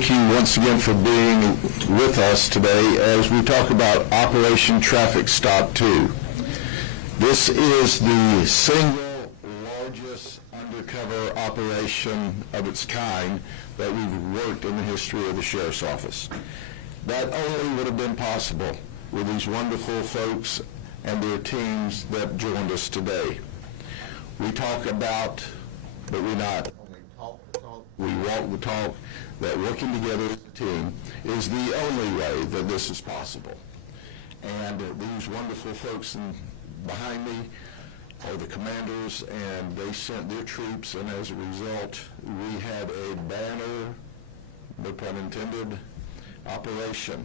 thank you once again for being with us today as we talk about Operation Traffic Stop 2. This is the single largest undercover operation of its kind that we've worked in the history of the Sheriff's Office. That only would have been possible with these wonderful folks and their teams that joined us today. We talk about, but we not. We walk the talk, that working together as a team is the only way that this is possible. And these wonderful folks behind me are the commanders, and they sent their troops, and as a result, we had a banner, no pun intended, operation.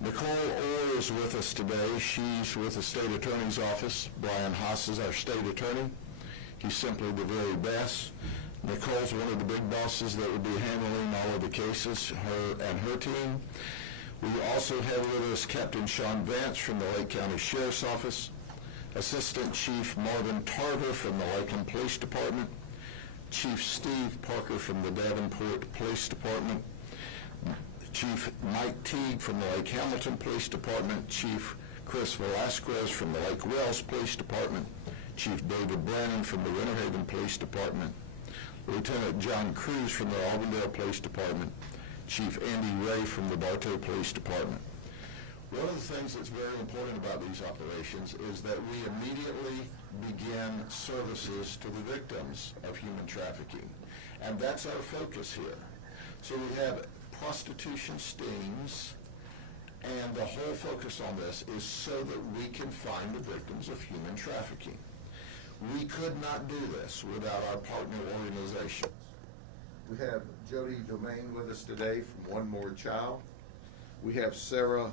Nicole Orr is with us today. She's with the State Attorney's Office. Brian Haas is our State Attorney. He's simply the very best. Nicole's one of the big bosses that will be handling all of the cases, her and her team. We also have with us Captain Sean Vance from the Lake County Sheriff's Office, Assistant Chief Marvin Tarver from the Lakeland Police Department, Chief Steve Parker from the Davenport Police Department, Chief Mike Teague from the Lake Hamilton Police Department, Chief Chris Velasquez from the Lake Wells Police Department, Chief David Brannon from the Winter Haven Police Department, Lieutenant John Cruz from the Auburndale Police Department, Chief Andy Ray from the Bartow Police Department. One of the things that's very important about these operations is that we immediately begin services to the victims of human trafficking. And that's our focus here. So we have prostitution stings, and the whole focus on this is so that we can find the victims of human trafficking. We could not do this without our partner organizations. We have Jody Domain with us today from One More Child. We have Sarah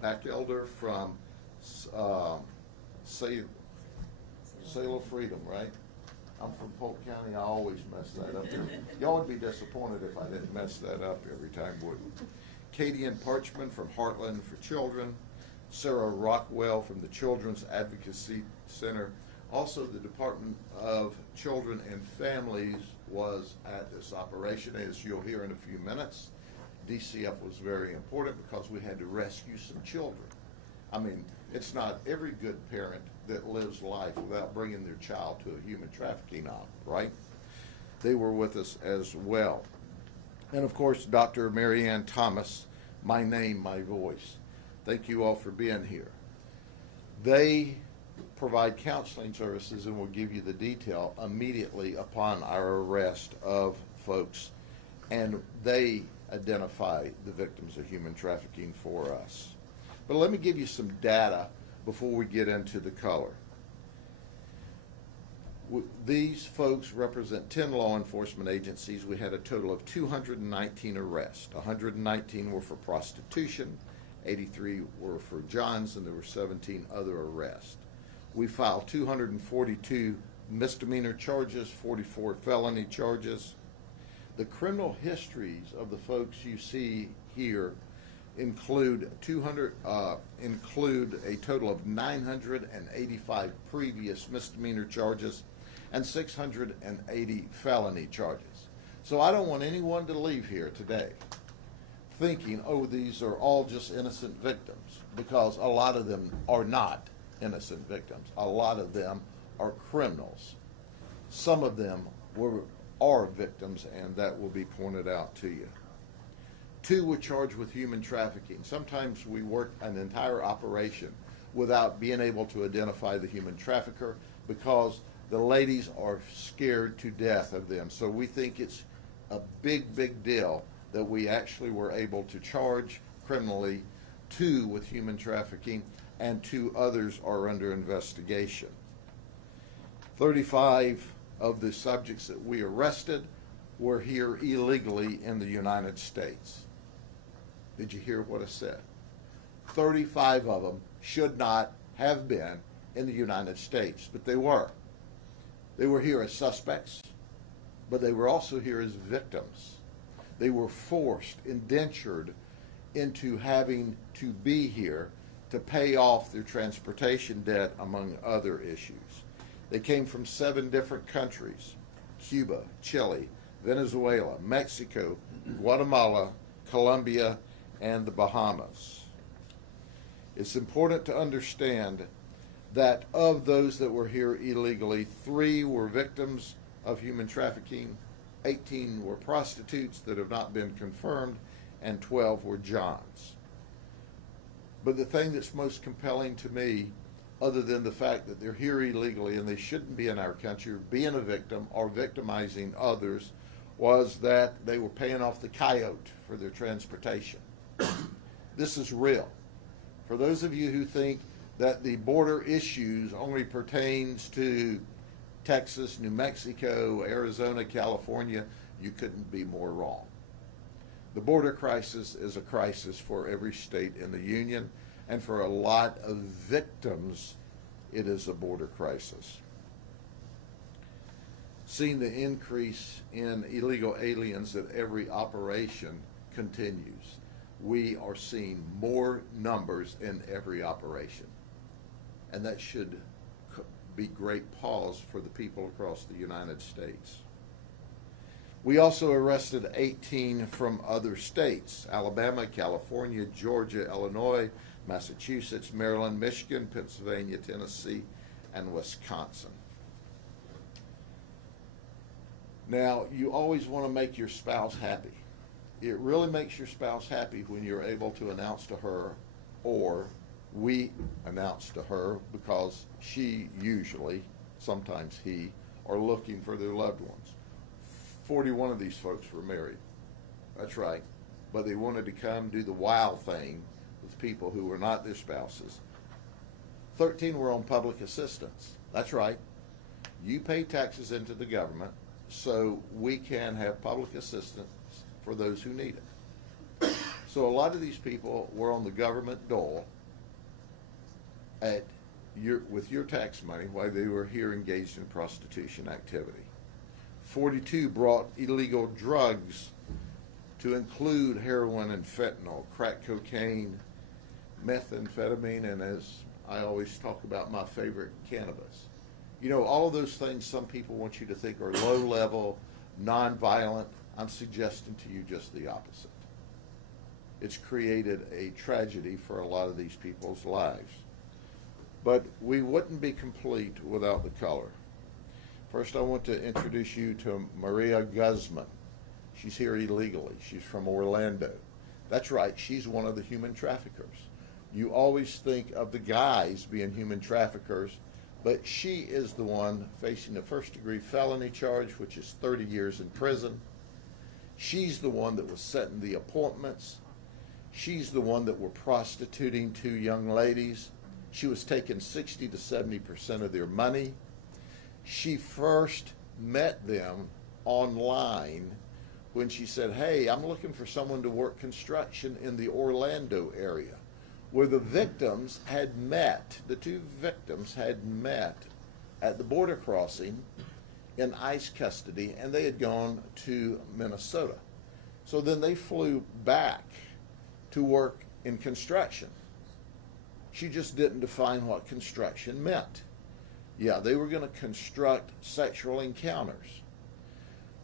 Backelder from Sail of Freedom, right? I'm from Polk County. I always mess that up. Y'all would be disappointed if I didn't mess that up every time, wouldn't you? Katie and Parchman from Heartland for Children. Sarah Rockwell from the Children's Advocacy Center. Also, the Department of Children and Families was at this operation, as you'll hear in a few minutes. DCF was very important because we had to rescue some children. I mean, it's not every good parent that lives life without bringing their child to a human trafficking op, right? They were with us as well. And of course, Dr. Mary Ann Thomas, my name, my voice. Thank you all for being here. They provide counseling services and will give you the detail immediately upon our arrest of folks, and they identify the victims of human trafficking for us. But let me give you some data before we get into the color. These folks represent 10 law enforcement agencies. We had a total of 219 arrests. 119 were for prostitution, 83 were for Johns, and there were 17 other arrests. We filed 242 misdemeanor charges, 44 felony charges. The criminal histories of the folks you see here include a total of 985 previous misdemeanor charges and 680 felony charges. So I don't want anyone to leave here today thinking, oh, these are all just innocent victims, because a lot of them are not innocent victims. A lot of them are criminals. Some of them are victims, and that will be pointed out to you. 2 were charged with human trafficking. Sometimes we work an entire operation without being able to identify the human trafficker because the ladies are scared to death of them. So we think it's a big, big deal that we actually were able to charge criminally 2 with human trafficking, and 2 others are under investigation. 35 of the subjects that we arrested were here illegally in the United States. Did you hear what I said? 35 of them should not have been in the United States, but they were. They were here as suspects, but they were also here as victims. They were forced, indentured into having to be here to pay off their transportation debt, among other issues. They came from 7 different countries: Cuba, Chile, Venezuela, Mexico, Guatemala, Colombia, and the Bahamas. It's important to understand that of those that were here illegally, 3 were victims of human trafficking, 18 were prostitutes that have not been confirmed, and 12 were Johns. But the thing that's most compelling to me, other than the fact that they're here illegally and they shouldn't be in our country, being a victim or victimizing others, was that they were paying off the coyote for their transportation. This is real. For those of you who think that the border issues only pertains to Texas, New Mexico, Arizona, California, you couldn't be more wrong. The border crisis is a crisis for every state in the union, and for a lot of victims, it is a border crisis. Seeing the increase in illegal aliens at every operation continues. We are seeing more numbers in every operation, and that should be great pause for the people across the United States. We also arrested 18 from other states: Alabama, California, Georgia, Illinois, Massachusetts, Maryland, Michigan, Pennsylvania, Tennessee, and Wisconsin. Now, you always want to make your spouse happy. It really makes your spouse happy when you're able to announce to her, or we announce to her, because she usually, sometimes he, are looking for their loved ones. 41 of these folks were married. That's right. But they wanted to come do the wild thing with people who were not their spouses. 13 were on public assistance. That's right. You pay taxes into the government so we can have public assistance for those who need it. So a lot of these people were on the government dole with your tax money while they were here engaged in prostitution activity. 42 brought illegal drugs, to include heroin and fentanyl, crack cocaine, methamphetamine, and as I always talk about, my favorite, cannabis. You know, all of those things some people want you to think are low level, non-violent. I'm suggesting to you just the opposite. It's created a tragedy for a lot of these people's lives. But we wouldn't be complete without the color. First, I want to introduce you to Maria Guzman. She's here illegally. She's from Orlando. That's right, she's one of the human traffickers. You always think of the guys being human traffickers, but she is the one facing a first-degree felony charge, which is 30 years in prison. She's the one that was setting the appointments. She's the one that were prostituting 2 young ladies. She was taking 60 to 70% of their money. She first met them online when she said, "Hey, I'm looking for someone to work construction in the Orlando area," where the victims had met, the 2 victims had met at the border crossing in ICE custody, and they had gone to Minnesota. So then they flew back to work in construction. She just didn't define what construction meant. Yeah, they were going to construct sexual encounters.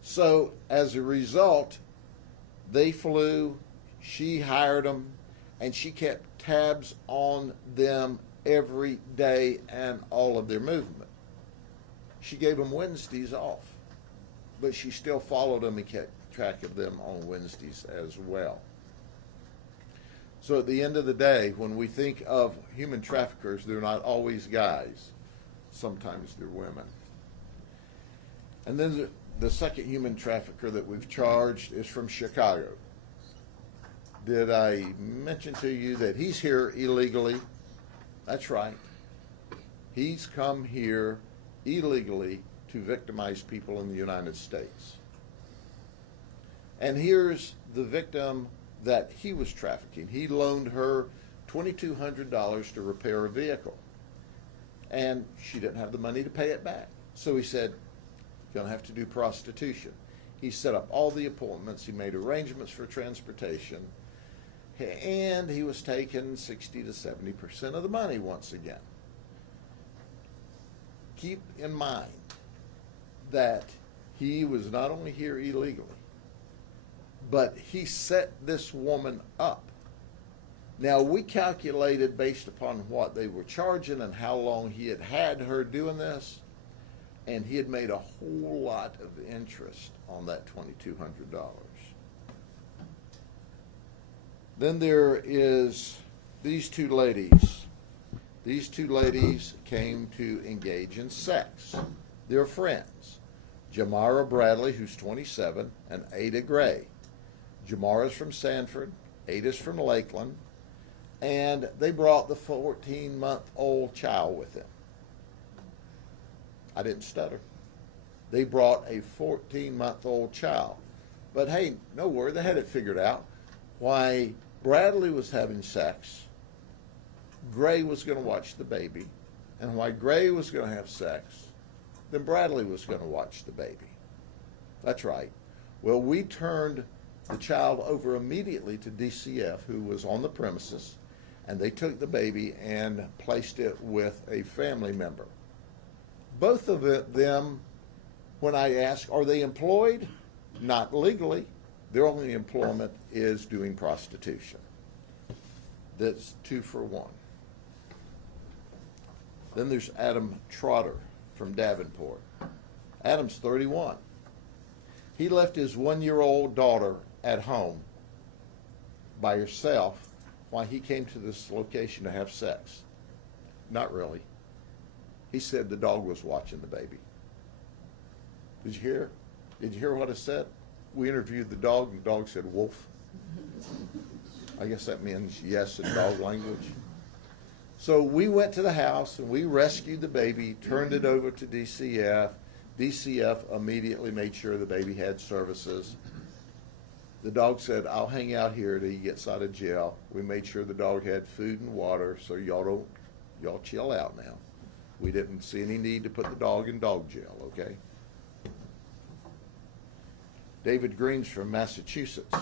So as a result, they flew, she hired them, and she kept tabs on them every day and all of their movement. She gave them Wednesdays off, but she still followed them and kept track of them on Wednesdays as well. So at the end of the day, when we think of human traffickers, they're not always guys. Sometimes they're women. And then the second human trafficker that we've charged is from Chicago. Did I mention to you that he's here illegally? That's right. He's come here illegally to victimize people in the United States. And here's the victim that he was trafficking. He loaned her $2,200 to repair a vehicle, and she didn't have the money to pay it back. So he said, "You're going to have to do prostitution." He set up all the appointments. He made arrangements for transportation, and he was taking 60 to 70% of the money once again. Keep in mind that He was not only here illegally, but he set this woman up. Now, we calculated based upon what they were charging and how long he had her doing this, and he had made a whole lot of interest on that $2,200. Then there is these two ladies. These two ladies came to engage in sex. They're friends. Jamara Bradley, who's 27, and Ada Gray. Jamara's from Sanford, Ada's from Lakeland, and they brought the 14-month-old child with them. I didn't stutter. They brought a 14-month-old child. But hey, no worry, they had it figured out. Why Bradley was having sex, Gray was going to watch the baby, and why Gray was going to have sex, then Bradley was going to watch the baby. That's right. Well, we turned the child over immediately to DCF, who was on the premises, and they took the baby and placed it with a family member. Both of them, when I asked, are they employed? Not legally. Their only employment is doing prostitution. That's 2 for 1. Then there's Adam Trotter from Davenport. Adam's 31. He left his 1-year-old daughter at home by herself while he came to this location to have sex. Not really. He said the dog was watching the baby. Did you hear? Did you hear what I said? We interviewed the dog, and the dog said wolf. I guess that means yes in dog language. So we went to the house and we rescued the baby, turned it over to DCF. DCF immediately made sure the baby had services. The dog said, I'll hang out here till he gets out of jail. We made sure the dog had food and water, so y'all chill out now. We didn't see any need to put the dog in dog jail, okay? David Green's from Massachusetts.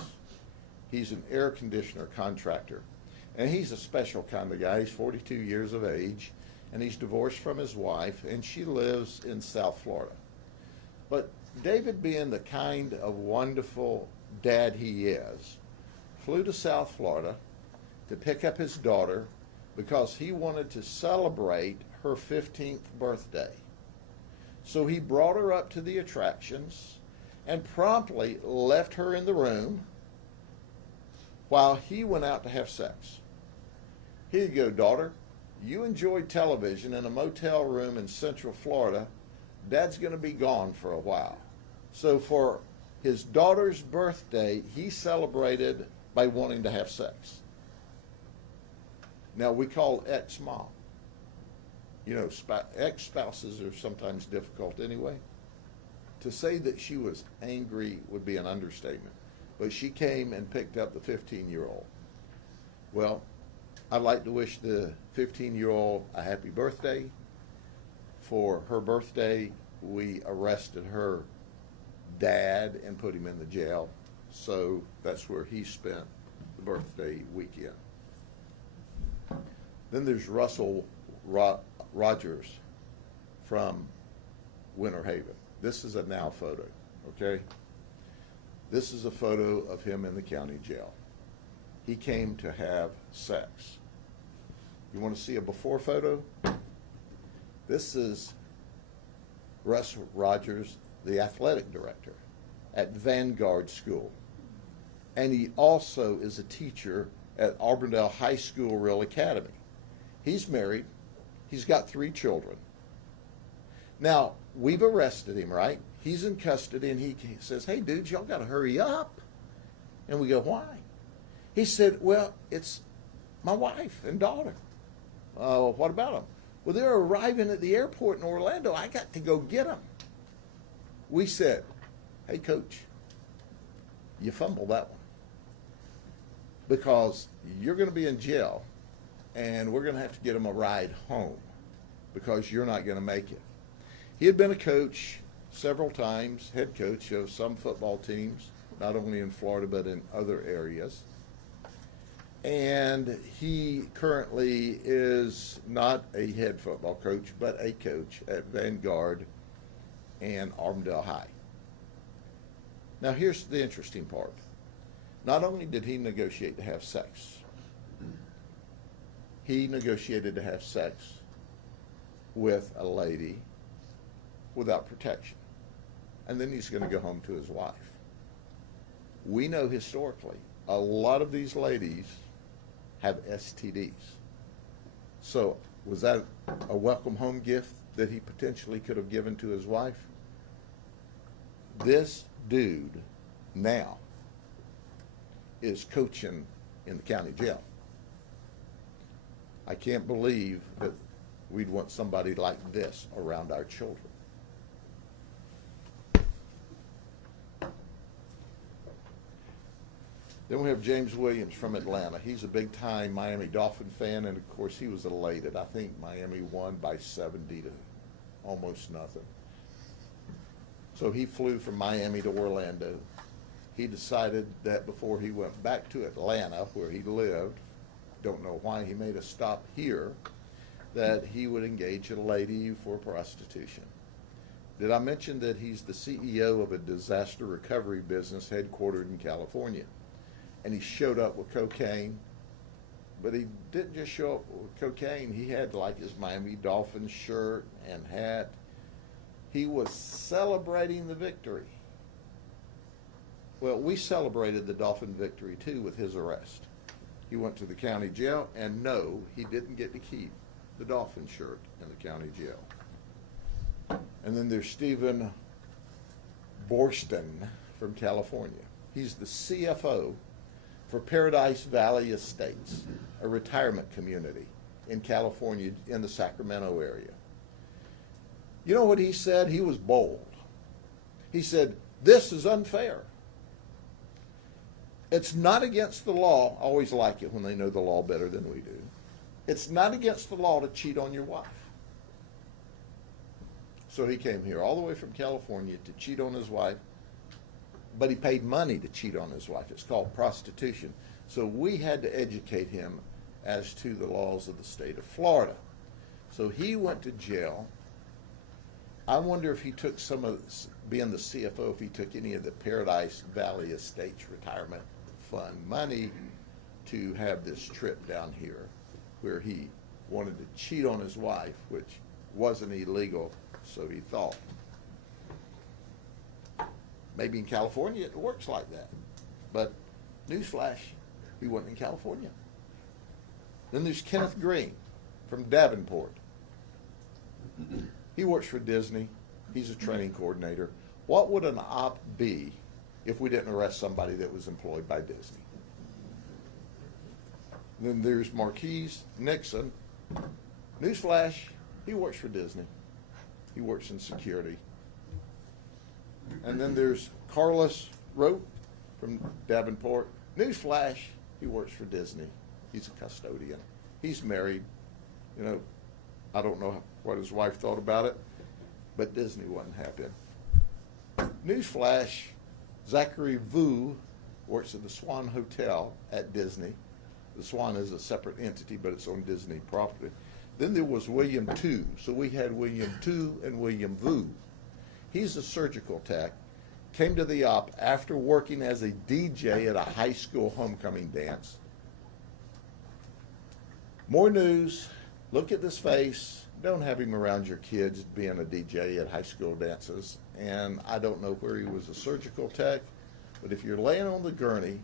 He's an air conditioner contractor. And he's a special kind of guy. He's 42 years of age, and he's divorced from his wife, and she lives in South Florida. But David, being the kind of wonderful dad he is, flew to South Florida to pick up his daughter because he wanted to celebrate her 15th birthday. So he brought her up to the attractions and promptly left her in the room while he went out to have sex. Here you go, daughter. You enjoyed television in a motel room in Central Florida. Dad's going to be gone for a while. So for his daughter's birthday, he celebrated by wanting to have sex. Now, we call ex-mom. You know, ex-spouses are sometimes difficult anyway. To say that she was angry would be an understatement. But she came and picked up the 15-year-old. Well, I'd like to wish the 15-year-old a happy birthday. For her birthday, we arrested her dad and put him in the jail. So that's where he spent the birthday weekend. Then there's Russell Rogers from Winter Haven. This is a now photo, okay? This is a photo of him in the county jail. He came to have sex. You want to see a before photo? This is Russ Rogers, the athletic director at Vanguard School. And he also is a teacher at Auburndale High School Real Academy. He's married. He's got 3 children. Now, we've arrested him, right? He's in custody, and he says, hey, dudes, y'all got to hurry up. And we go, why? He said, well, it's my wife and daughter. What about them? Well, they're arriving at the airport in Orlando. I got to go get them. We said, hey, coach, you fumbled that one. Because you're going to be in jail, and we're going to have to get them a ride home because you're not going to make it. He had been a coach several times, head coach of some football teams, not only in Florida but in other areas. And he currently is not a head football coach, but a coach at Vanguard and Auburndale High. Now here's the interesting part. Not only did he negotiate to have sex, he negotiated to have sex with a lady without protection. And then he's going to go home to his wife. We know historically, a lot of these ladies have STDs. So was that a welcome home gift that he potentially could have given to his wife? This dude now is coaching in the county jail. I can't believe that we'd want somebody like this around our children. Then we have James Williams from Atlanta. He's a big-time Miami Dolphin fan, and of course he was elated. I think Miami won by 70 to almost nothing. So he flew from Miami to Orlando. He decided that before he went back to Atlanta, where he lived, don't know why he made a stop here, that he would engage a lady for prostitution. Did I mention that he's the CEO of a disaster recovery business headquartered in California? And he showed up with cocaine, but he didn't just show up with cocaine. He had like his Miami Dolphins shirt and hat. He was celebrating the victory. Well, we celebrated the Dolphin victory too with his arrest. He went to the county jail, and no, he didn't get to keep the Dolphin shirt in the county jail. And then there's Stephen Borston from California. He's the CFO for Paradise Valley Estates, a retirement community in California in the Sacramento area. You know what he said? He was bold. He said, "This is unfair. It's not against the law." I always like it when they know the law better than we do. It's not against the law to cheat on your wife. So he came here all the way from California to cheat on his wife, but he paid money to cheat on his wife. It's called prostitution. So we had to educate him as to the laws of the state of Florida. So he went to jail. I wonder if he took some of, being the CFO, if he took any of the Paradise Valley Estates retirement fund money to have this trip down here where he wanted to cheat on his wife, which wasn't illegal, so he thought. Maybe in California it works like that. But newsflash, he wasn't in California. Then there's Kenneth Green from Davenport. He works for Disney. He's a training coordinator. What would an op be if we didn't arrest somebody that was employed by Disney? Then there's Marquise Nixon. Newsflash, he works for Disney. He works in security. And then there's Carlos Rope from Davenport. Newsflash, he works for Disney. He's a custodian. He's married. You know, I don't know what his wife thought about it, but Disney wasn't happy. Newsflash, Zachary Vu works at the Swan Hotel at Disney. The Swan is a separate entity, but it's on Disney property. Then there was William Tu. So we had William Tu and William Vu. He's a surgical tech. Came to the op after working as a DJ at a high school homecoming dance. More news. Look at this face. Don't have him around your kids being a DJ at high school dances. And I don't know where he was a surgical tech, but if you're laying on the gurney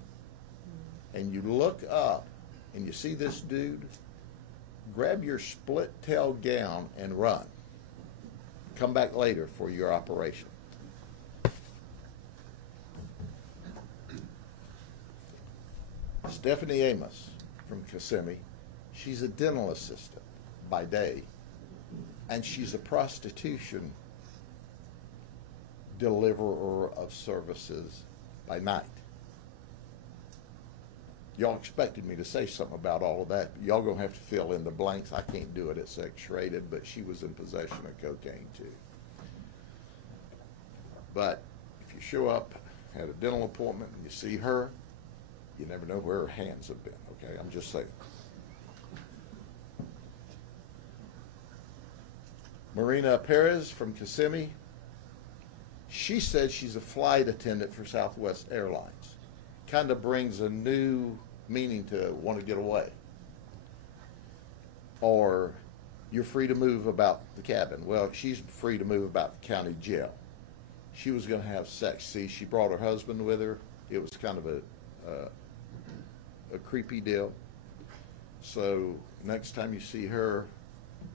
and you look up and you see this dude, grab your split tail gown and run. Come back later for your operation. Stephanie Amos from Kissimmee. She's a dental assistant by day, and she's a prostitution deliverer of services by night. Y'all expected me to say something about all of that. Y'all gonna have to fill in the blanks. I can't do it. It's X-rated, but she was in possession of cocaine too. But if you show up at a dental appointment and you see her, you never know where her hands have been, okay? I'm just saying. Marina Perez from Kissimmee. She said she's a flight attendant for Southwest Airlines. Kind of brings a new meaning to want to get away. Or you're free to move about the cabin. Well, she's free to move about the county jail. She was going to have sex. See, she brought her husband with her. It was kind of a creepy deal. So next time you see her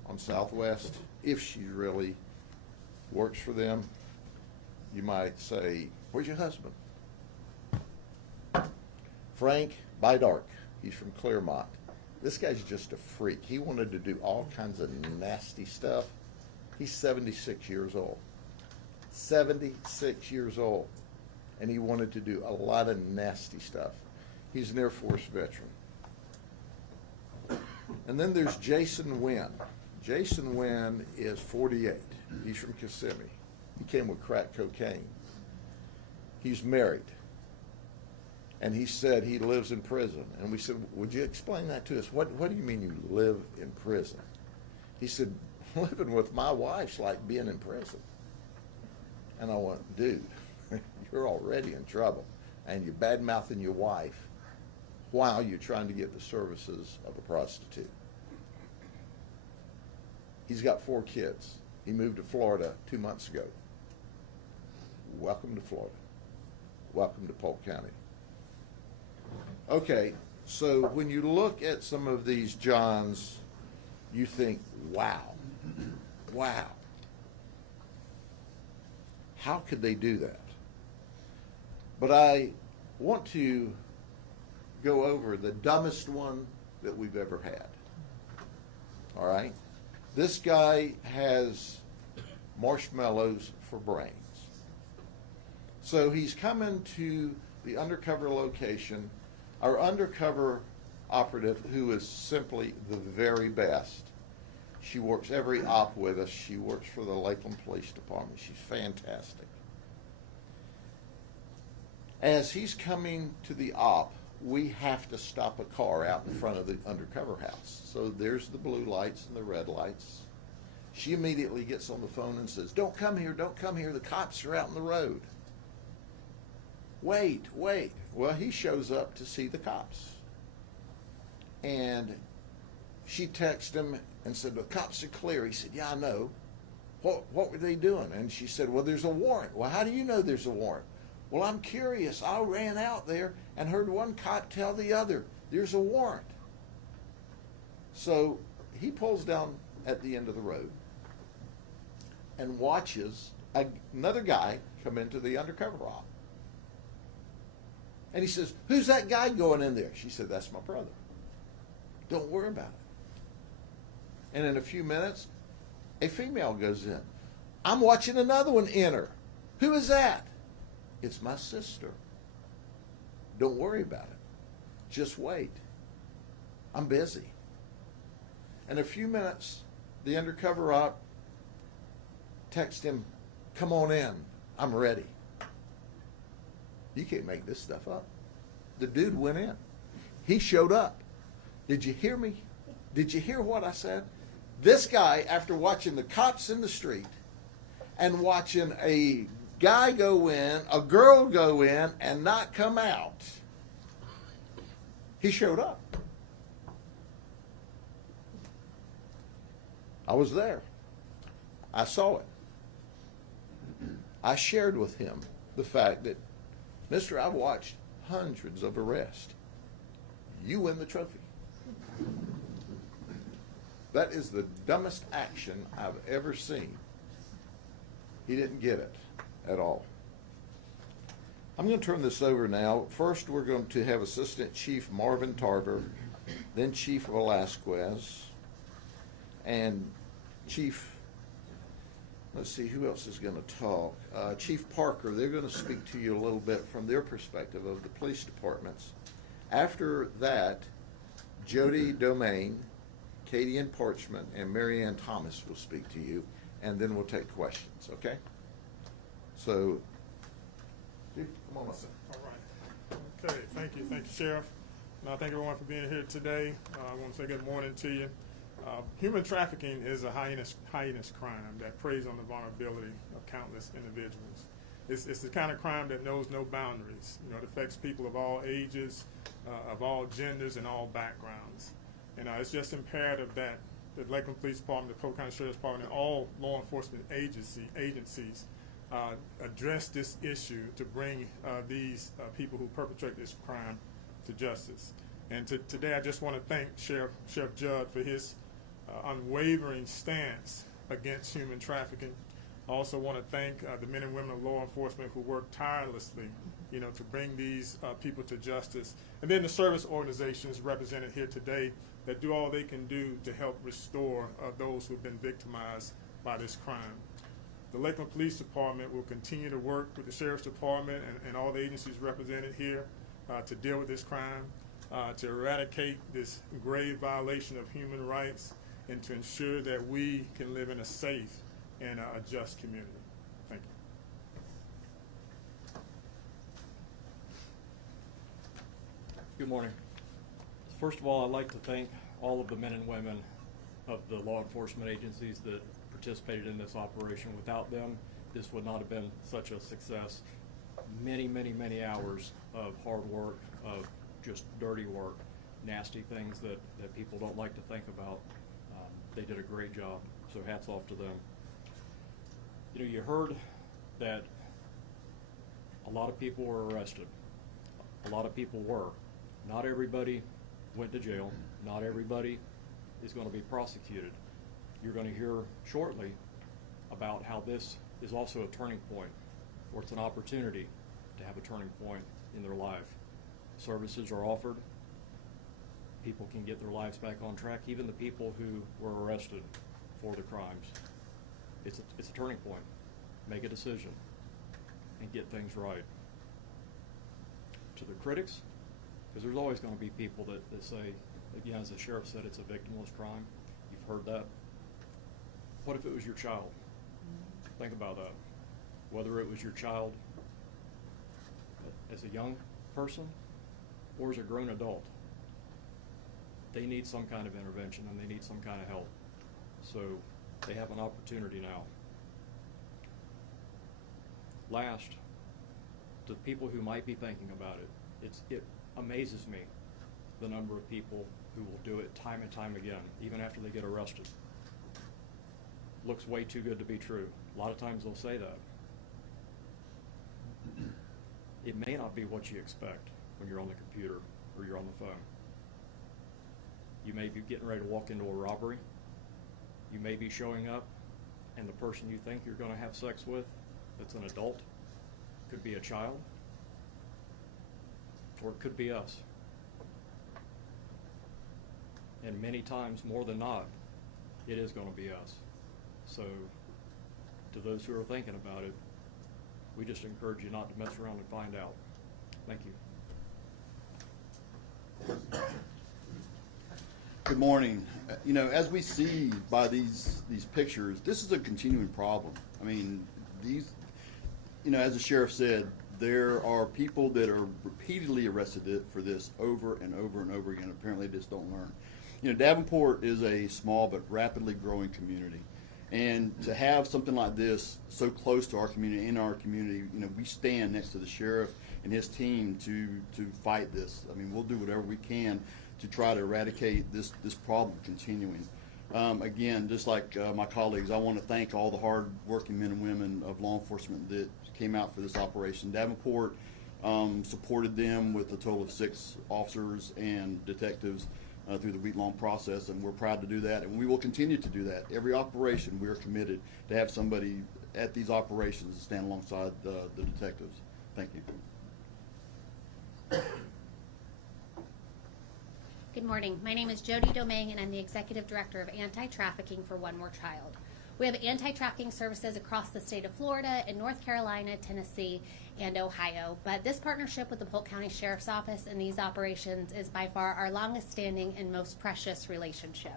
on Southwest, if she really works for them, you might say, "Where's your husband?" Frank Bydark. He's from Claremont. This guy's just a freak. He wanted to do all kinds of nasty stuff. He's 76 years old. 76 years old. And he wanted to do a lot of nasty stuff. He's an Air Force veteran. And then there's Jason Wynn. Jason Wynn is 48. He's from Kissimmee. He came with crack cocaine. He's married. And he said he lives in prison. And we said, "Would you explain that to us? What do you mean you live in prison?" He said, "Living with my wife's like being in prison." And I went, "Dude, you're already in trouble. And you're bad-mouthing your wife while you're trying to get the services of a prostitute." He's got 4 kids. He moved to Florida 2 months ago. Welcome to Florida. Welcome to Polk County. Okay, so when you look at some of these Johns, you think, wow, wow. How could they do that? But I want to go over the dumbest one that we've ever had. All right? This guy has marshmallows for brains. So he's coming to the undercover location. Our undercover operative, who is simply the very best. She works every op with us. She works for the Lakeland Police Department. She's fantastic. As he's coming to the op, we have to stop a car out in front of the undercover house. So there's the blue lights and the red lights. She immediately gets on the phone and says, "Don't come here, don't come here. The cops are out in the road." Wait. Well, he shows up to see the cops. And she texted him and said, "The cops are clear." He said, "Yeah, I know. What were they doing?" And she said, "Well, there's a warrant." "Well, how do you know there's a warrant?" "Well, I'm curious. I ran out there and heard one cop tell the other, there's a warrant." So he pulls down at the end of the road and watches another guy come into the undercover op. And he says, "Who's that guy going in there?" She said, "That's my brother. Don't worry about it." And in a few minutes, a female goes in. "I'm watching another one enter. Who is that?" "It's my sister." "Don't worry about it. Just wait. I'm busy." In a few minutes, the undercover op texts him, "Come on in. I'm ready." You can't make this stuff up. The dude went in. He showed up. Did you hear me? Did you hear what I said? This guy, after watching the cops in the street and watching a guy go in, a girl go in, and not come out, he showed up. I was there. I saw it. I shared with him the fact that, "Mister, I've watched hundreds of arrests. You win the trophy." That is the dumbest action I've ever seen. He didn't get it at all. I'm going to turn this over now. First, we're going to have Assistant Chief Marvin Tarver, then Chief Velasquez, and Chief, let's see, who else is going to talk? Chief Parker. They're going to speak to you a little bit from their perspective of the police departments. After that, Jody Domain, Katie Ann Parchment, and Mary Ann Thomas will speak to you, and then we'll take questions, okay? So, Chief, come on up. All right. Okay, thank you, Sheriff. And I thank everyone for being here today. I want to say good morning to you. Human trafficking is a heinous crime that preys on the vulnerability of countless individuals. it's the kind of crime that knows no boundaries. You know, it affects people of all ages, of all genders, and all backgrounds. And it's just imperative that the Lakeland Police Department, the Polk County Sheriff's Department, and all law enforcement agencies address this issue to bring these people who perpetrate this crime to justice. And today I just want to thank Sheriff Judd for his unwavering stance against human trafficking. I also want to thank the men and women of law enforcement who work tirelessly, you know, to bring these people to justice. And then the service organizations represented here today that do all they can do to help restore those who have been victimized by this crime. The Lakeland Police Department will continue to work with the Sheriff's Department and all the agencies represented here to deal with this crime, to eradicate this grave violation of human rights, and to ensure that we can live in a safe and a just community. Thank you. Good morning. First of all, I'd like to thank all of the men and women of the law enforcement agencies that participated in this operation. Without them, this would not have been such a success. Many, many, many hours of hard work, of just dirty work, nasty things that people don't like to think about. They did a great job, so hats off to them. You know, you heard that a lot of people were arrested. A lot of people were. Not everybody went to jail. Not everybody is going to be prosecuted. You're going to hear shortly about how this is also a turning point, or it's an opportunity to have a turning point in their life. Services are offered. People can get their lives back on track, even the people who were arrested for the crimes. It's a turning point. Make a decision and get things right. To the critics, because there's always going to be people that say, again, as the sheriff said, it's a victimless crime. You've heard that. What if it was your child? Think about that. Whether it was your child as a young person or as a grown adult, they need some kind of intervention and they need some kind of help. So they have an opportunity now. Last, to people who might be thinking about it, it amazes me the number of people who will do it time and time again, even after they get arrested. Looks way too good to be true. A lot of times they'll say that. It may not be what you expect when you're on the computer or you're on the phone. You may be getting ready to walk into a robbery. You may be showing up and the person you think you're going to have sex with, that's an adult, could be a child, or it could be us. And many times, more than not, it is going to be us. So, to those who are thinking about it, we just encourage you not to mess around and find out. Thank you. Good morning. You know, as we see by these pictures, this is a continuing problem. I mean, these, you know, as the sheriff said, there are people that are repeatedly arrested for this over and over and over again. Apparently, they just don't learn. You know, Davenport is a small but rapidly growing community. And to have something like this so close to our community, in our community, you know, we stand next to the sheriff and his team to fight this. I mean, we'll do whatever we can to try to eradicate this problem continuing. Again, just like my colleagues, I want to thank all the hard-working men and women of law enforcement that came out for this operation. Davenport supported them with a total of 6 officers and detectives through the week-long process, and we're proud to do that, and we will continue to do that. Every operation, we are committed to have somebody at these operations to stand alongside the detectives. Thank you. Good morning. My name is Jody Domingue, and I'm the Executive Director of Anti-Trafficking for One More Child. We have anti-trafficking services across the state of Florida, in North Carolina, Tennessee, and Ohio. But this partnership with the Polk County Sheriff's Office and these operations is by far our longest standing and most precious relationship.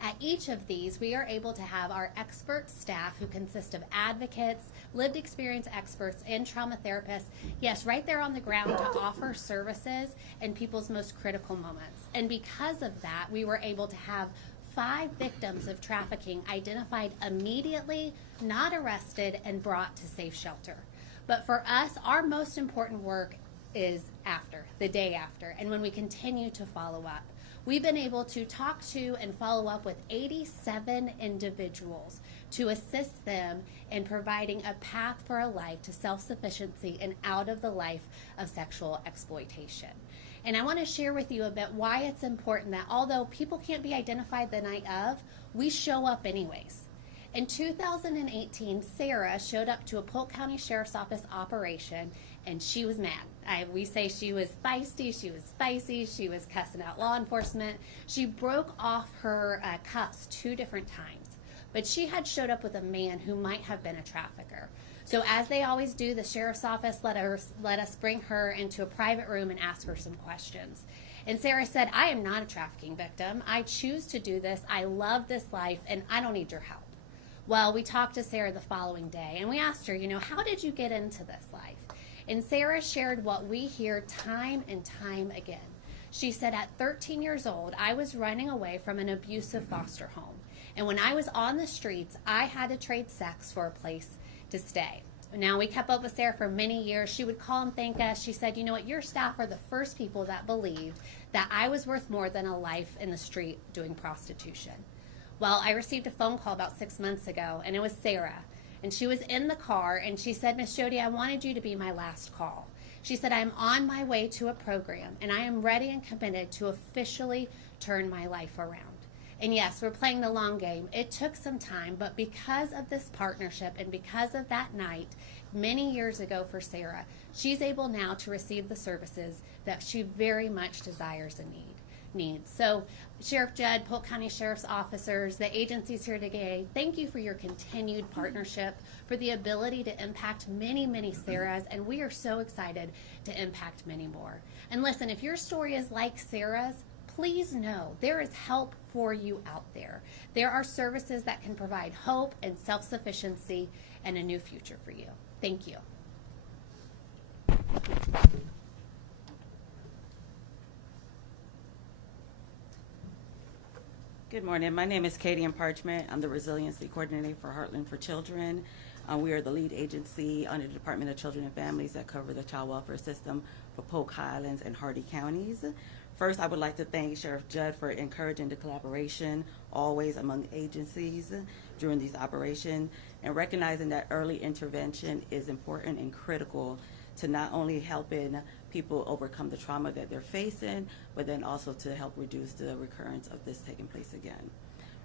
At each of these, we are able to have our expert staff who consist of advocates, lived experience experts, and trauma therapists, yes, right there on the ground to offer services in people's most critical moments. And because of that, we were able to have 5 victims of trafficking identified immediately, not arrested, and brought to safe shelter. But for us, our most important work is after, the day after, and when we continue to follow up. We've been able to talk to and follow up with 87 individuals to assist them in providing a path for a life to self-sufficiency and out of the life of sexual exploitation. And I want to share with you a bit why it's important that although people can't be identified the night of, we show up anyways. In 2018, Sarah showed up to a Polk County Sheriff's Office operation, and she was mad. We say she was feisty, she was spicy, she was cussing out law enforcement. She broke off her cuffs 2 different times. But she had showed up with a man who might have been a trafficker. So as they always do, the Sheriff's Office let us bring her into a private room and ask her some questions. And Sarah said, I am not a trafficking victim. I choose to do this. I love this life, and I don't need your help. Well, we talked to Sarah the following day, and we asked her, how did you get into this life? And Sarah shared what we hear time and time again. She said, at 13 years old, I was running away from an abusive foster home. And when I was on the streets, I had to trade sex for a place to stay. Now, we kept up with Sarah for many years. She would call and thank us. She said, your staff are the first people that believed that I was worth more than a life in the street doing prostitution. Well, I received a phone call about 6 months ago, and it was Sarah. And she was in the car, and she said, Miss Jody, I wanted you to be my last call. She said, I'm on my way to a program, and I am ready and committed to officially turn my life around. And yes, we're playing the long game. It took some time, but because of this partnership and because of that night many years ago for Sarah, she's able now to receive the services that she very much desires and needs. So Sheriff Judd, Polk County Sheriff's officers, the agencies here today, thank you for your continued partnership, for the ability to impact many, many Sarahs, and we are so excited to impact many more. And listen, if your story is like Sarah's, please know there is help for you out there. There are services that can provide hope and self-sufficiency and a new future for you. Thank you. Good morning. My name is Katie Parchment. I'm the Resiliency Coordinator for Heartland for Children. We are the lead agency under the Department of Children and Families that cover the child welfare system for Polk, Highlands, and Hardy counties. First, I would like to thank Sheriff Judd for encouraging the collaboration always among agencies during these operations and recognizing that early intervention is important and critical to not only helping people overcome the trauma that they're facing, but then also to help reduce the recurrence of this taking place again.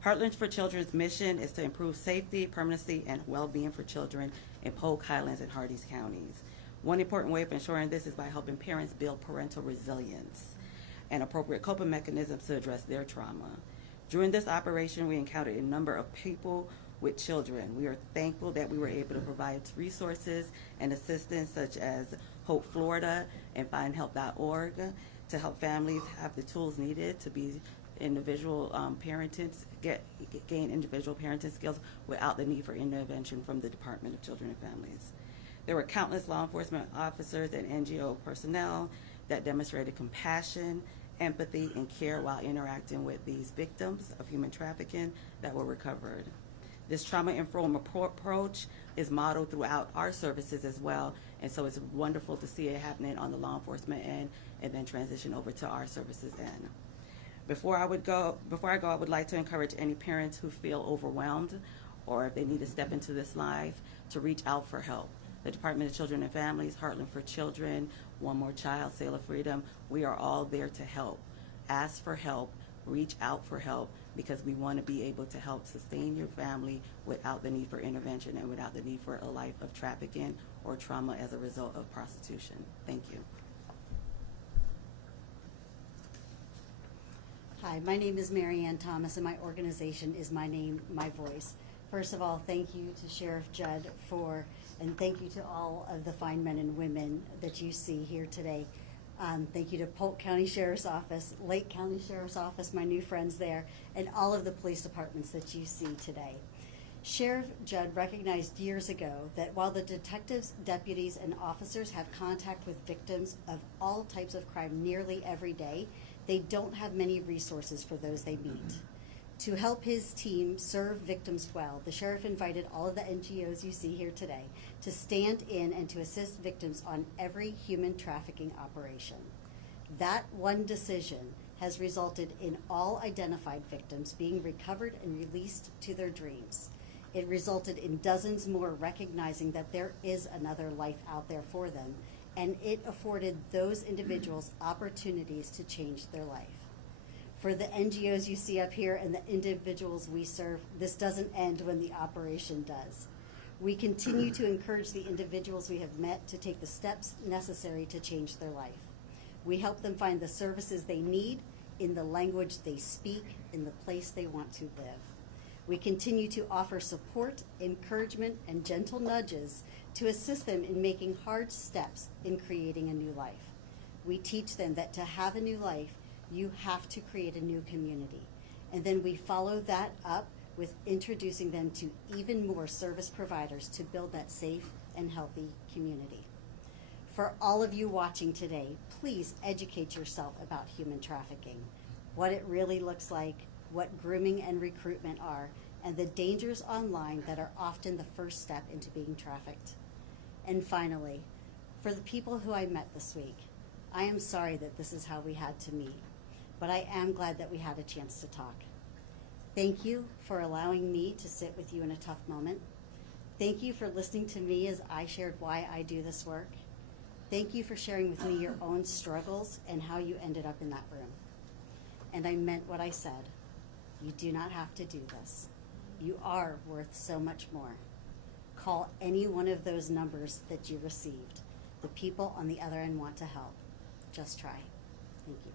Heartland for Children's mission is to improve safety, permanency, and well-being for children in Polk, Highlands, and Hardy counties. One important way of ensuring this is by helping parents build parental resilience and appropriate coping mechanisms to address their trauma. During this operation, we encountered a number of people with children. We are thankful that we were able to provide resources and assistance such as Hope Florida and findhelp.org to help families have the tools needed to be individual gain individual parenting skills without the need for intervention from the Department of Children and Families. There were countless law enforcement officers and NGO personnel that demonstrated compassion, empathy, and care while interacting with these victims of human trafficking that were recovered. This trauma-informed approach is modeled throughout our services as well, and so it's wonderful to see it happening on the law enforcement end and then transition over to our services end. Before I go, I would like to encourage any parents who feel overwhelmed or if they need to step into this life to reach out for help. The Department of Children and Families, Heartland for Children, One More Child, Sail of Freedom, we are all there to help. Ask for help, reach out for help, because we want to be able to help sustain your family without the need for intervention and without the need for a life of trafficking or trauma as a result of prostitution. Thank you. Hi, my name is Mary Ann Thomas, and my organization is My Name, My Voice. First of all, thank you to Sheriff Judd and thank you to all of the fine men and women that you see here today. Thank you to Polk County Sheriff's Office, Lake County Sheriff's Office, my new friends there, and all of the police departments that you see today. Sheriff Judd recognized years ago that while the detectives, deputies, and officers have contact with victims of all types of crime nearly every day, they don't have many resources for those they meet. To help his team serve victims well, the sheriff invited all of the NGOs you see here today to stand in and to assist victims on every human trafficking operation. That one decision has resulted in all identified victims being recovered and released to their dreams. It resulted in dozens more recognizing that there is another life out there for them, and it afforded those individuals opportunities to change their life. For the NGOs you see up here and the individuals we serve, this doesn't end when the operation does. We continue to encourage the individuals we have met to take the steps necessary to change their life. We help them find the services they need in the language they speak, in the place they want to live. We continue to offer support, encouragement, and gentle nudges to assist them in making hard steps in creating a new life. We teach them that to have a new life, you have to create a new community. And then we follow that up with introducing them to even more service providers to build that safe and healthy community. For all of you watching today, please educate yourself about human trafficking, what it really looks like, what grooming and recruitment are, and the dangers online that are often the first step into being trafficked. And finally, for the people who I met this week, I am sorry that this is how we had to meet, but I am glad that we had a chance to talk. Thank you for allowing me to sit with you in a tough moment. Thank you for listening to me as I shared why I do this work. Thank you for sharing with me your own struggles and how you ended up in that room. And I meant what I said. You do not have to do this. You are worth so much more. Call any one of those numbers that you received. The people on the other end want to help. Just try. Thank you.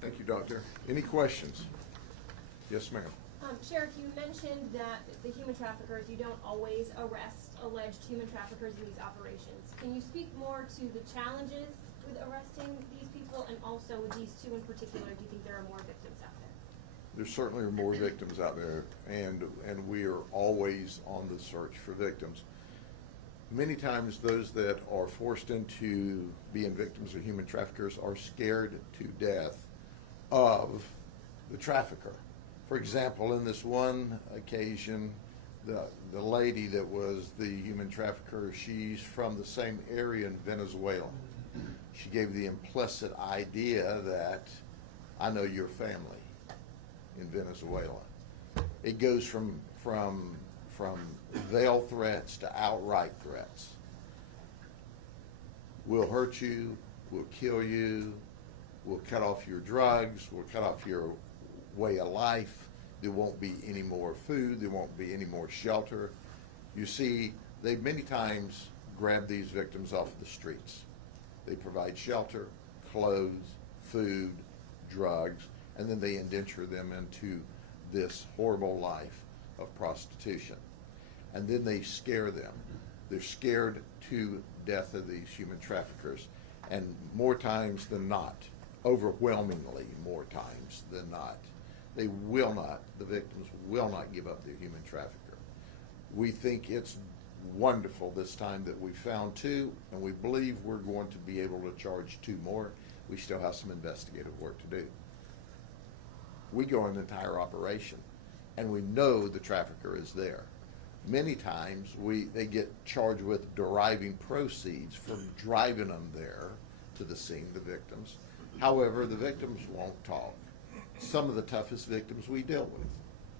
Thank you, Doctor. Any questions? Yes, ma'am. Sheriff, you mentioned that the human traffickers, you don't always arrest alleged human traffickers in these operations. Can you speak more to the challenges with arresting these people, and also with these two in particular, do you think there are more victims out there? There certainly are more victims out there, and we are always on the search for victims. Many times those that are forced into being victims of human traffickers are scared to death of the trafficker. For example, in this one occasion, the lady that was the human trafficker, she's from the same area in Venezuela. She gave the implicit idea that I know your family in Venezuela. It goes from veiled threats to outright threats. We'll hurt you, we'll kill you, we'll cut off your drugs, we'll cut off your way of life. There won't be any more food, there won't be any more shelter. You see, they many times grab these victims off the streets. They provide shelter, clothes, food, drugs, and then they indenture them into this horrible life of prostitution. And then they scare them. They're scared to death of these human traffickers. And more times than not, overwhelmingly more times than not, they will not, the victims will not give up their human trafficker. We think it's wonderful this time that we found two, and we believe we're going to be able to charge two more. We still have some investigative work to do. We go an entire operation, and we know the trafficker is there. Many times they get charged with deriving proceeds from driving them there to the scene, the victims. However, the victims won't talk. Some of the toughest victims we deal with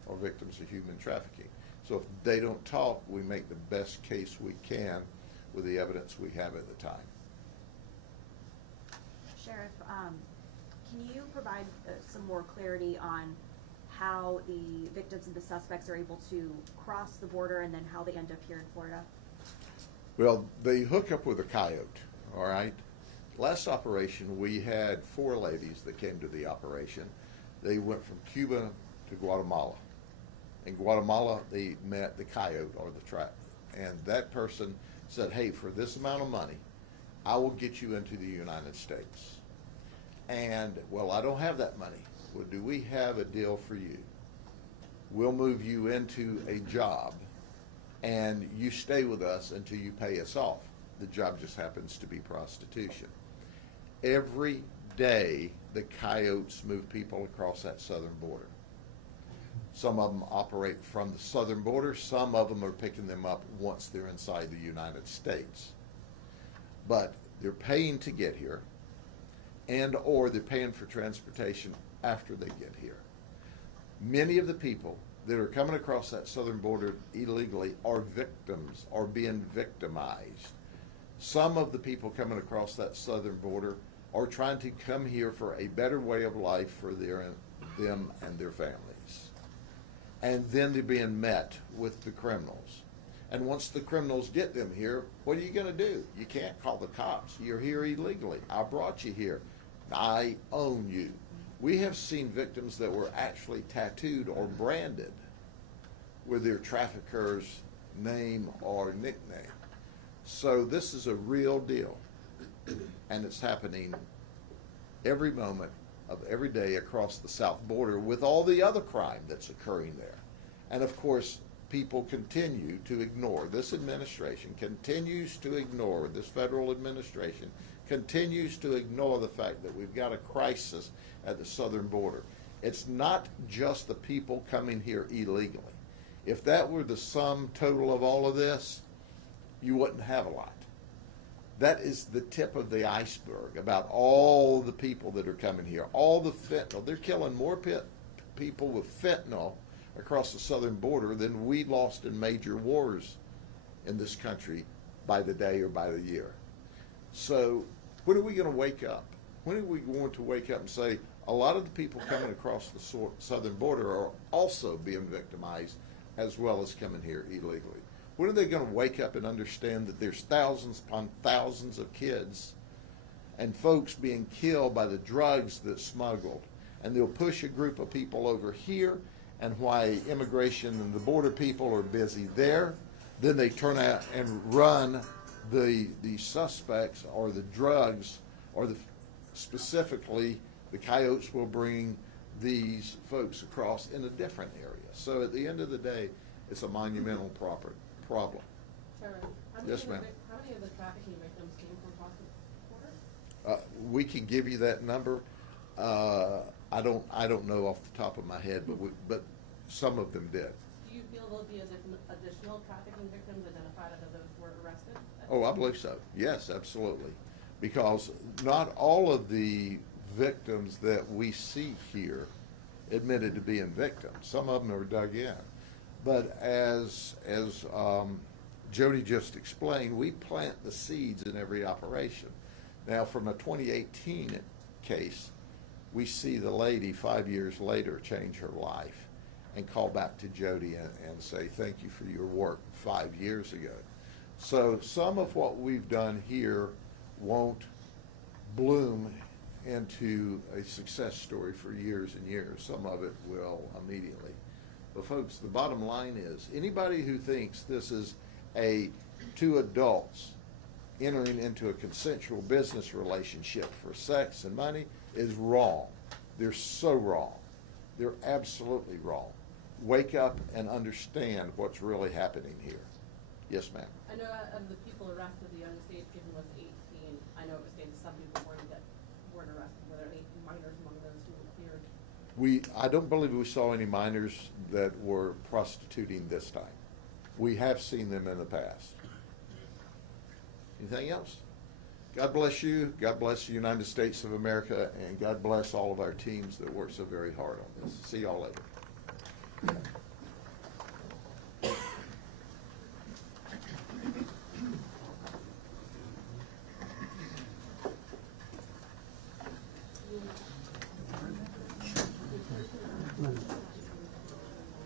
are victims of human trafficking. So if they don't talk, we make the best case we can with the evidence we have at the time. Sheriff, can you provide some more clarity on how the victims and the suspects are able to cross the border and then how they end up here in Florida? Well, they hook up with a coyote, all right? Last operation, we had 4 ladies that came to the operation. They went from Cuba to Guatemala. In Guatemala, they met the coyote or the trap. And that person said, hey, for this amount of money, I will get you into the United States. And, well, I don't have that money. Well, do we have a deal for you? We'll move you into a job, and you stay with us until you pay us off. The job just happens to be prostitution. Every day the coyotes move people across that southern border. Some of them operate from the southern border. Some of them are picking them up once they're inside the United States. But they're paying to get here, and or they're paying for transportation after they get here. Many of the people that are coming across that southern border illegally are victims, are being victimized. Some of the people coming across that southern border are trying to come here for a better way of life for them and their families. And then they're being met with the criminals. And once the criminals get them here, what are you going to do? You can't call the cops. You're here illegally. I brought you here. I own you. We have seen victims that were actually tattooed or branded with their trafficker's name or nickname. So this is a real deal, and it's happening every moment of every day across the south border with all the other crime that's occurring there. And of course, people continue to ignore, this administration continues to ignore, this federal administration continues to ignore the fact that we've got a crisis at the southern border. It's not just the people coming here illegally. If that were the sum total of all of this, you wouldn't have a lot. That is the tip of the iceberg about all the people that are coming here, all the fentanyl. They're killing more people with fentanyl across the southern border than we lost in major wars in this country by the day or by the year. So when are we going to wake up? When are we going to wake up and say, a lot of the people coming across the southern border are also being victimized as well as coming here illegally? When are they going to wake up and understand that there's thousands upon thousands of kids and folks being killed by the drugs that's smuggled? And they'll push a group of people over here, and why immigration and the border people are busy there, then they turn out and run the suspects or the drugs, or specifically the coyotes will bring these folks across in a different area. So at the end of the day, it's a monumental problem. Chairman, Yes, ma'am. How many of the trafficking victims came from across the border? We can give you that number. I don't know off the top of my head, but some of them did. Do you feel there'll be additional trafficking victims identified as those who were arrested? Oh, I believe so. Yes, absolutely. Because not all of the victims that we see here admitted to being victims. Some of them are dug in. But as Jody just explained, we plant the seeds in every operation. Now, from a 2018 case, we see the lady 5 years later change her life and call back to Jody and say, thank you for your work 5 years ago. So some of what we've done here won't bloom into a success story for years and years. Some of it will immediately. But folks, the bottom line is, anybody who thinks this is two adults entering into a consensual business relationship for sex and money is wrong. They're so wrong. They're absolutely wrong. Wake up and understand what's really happening here. Yes, ma'am. I know of the people arrested, the youngest age given was 18. I know it was saying some people weren't arrested. Were there any minors among those who appeared? I don't believe we saw any minors that were prostituting this time. We have seen them in the past. Anything else? God bless you. God bless the United States of America, and God bless all of our teams that work so very hard on this. See y'all later.